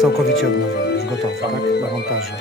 całkowicie odnowiony, już gotowy, tak? Do montażu.